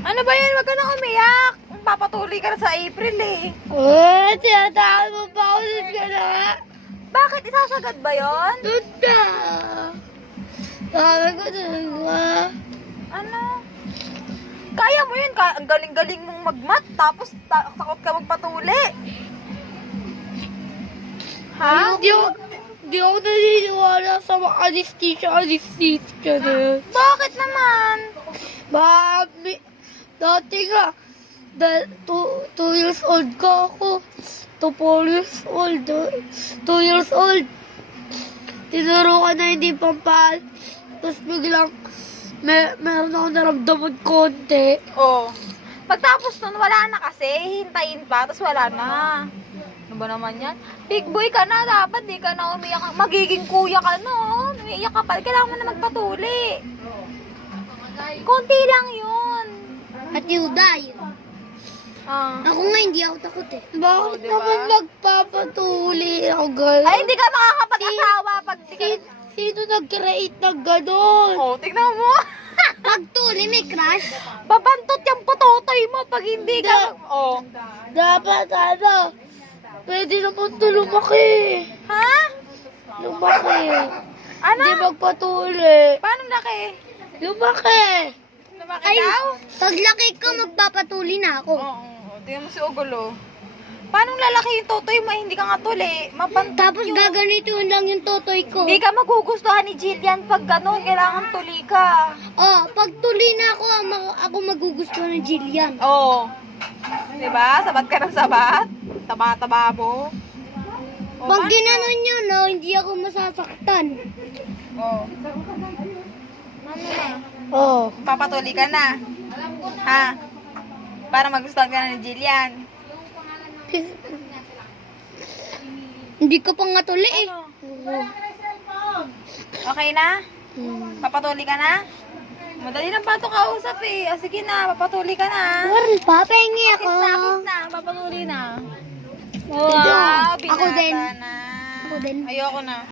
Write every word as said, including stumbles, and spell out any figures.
Ano ba yan? Huwag ka na umiyak. Papatuloy ka na sa April eh. Eh, tinatawag mo pa ako sa ka. Bakit? Isasagad ba yon? Tunda. Sabi ko talaga. Ano? Kaya mo yun. Kaya, ang galing-galing mong magmat. Tapos ta- takot ka magpatuli. Ha? Hindi ako, hindi ako naniniwala sa mga anesthesia, anesthesia na yun. Bakit naman? Mami, dati nga, da, two, two years old ka ako. To four years old. uh, Two years old. Tinuro ka na hindi pampal. Tapos biglang, may, meron ako naramdaman konti. Oo. Oh. Pagtapos nun, wala na kasi. Hintayin pa, tapos wala na. Ano ba naman yan? Big boy ka na, dapat di ka na umiyak. Magiging kuya ka no. Umiiyak ka pa. Kailangan mo na magpatuli. Konti lang yun. At Yuday. Ah. Ako nga hindi ako takot eh. Bakit Oo, diba? naman magpapatuli ako gano'n? Ay, hindi ka makakapag-asawa pag di ka... Si, sino nag-create ng gano'n? Oh, tignan mo. Pagtuli may crush? Babantot yung putotoy mo pag hindi ka... Oh. Dapat ano, pwede naman ito lumaki. Ha? Lumaki. Ano? Hindi magpatuli. Paano laki? Lumaki. Lumaki daw? Paglaki ko, magpapatuli na ako. Oo. Oh, tingnan mo si Ogolo. Paano lalaki yung totoy mo? Hindi ka nga tuli. Mabantot Tapos yun. gaganito lang yung totoy ko. Hindi ka magugustuhan ni Jillian pag gano'n. Kailangan tuli ka. Oh, pag tuli na ako, ang ma- ako magugustuhan ng Jillian. Oo. Oh. Diba? Sabat ka ng sabat. Taba-taba mo. Oh, Pag paano? ginanon yun, no, hindi ako masasaktan. Oh. Oh. Papatuli ka na. Ha? Para magustuhan ka na ni Jillian. Hindi ko pa nga tuli eh. Okay na? Hmm. Papatuli ka na? Madali lang pa ito kausap eh. O sige na, papatuli ka na. Well, papahingi ako. Kiss na, kiss na. Papatuli na. Wow, binata ako din. na. Ako din. Ayoko na.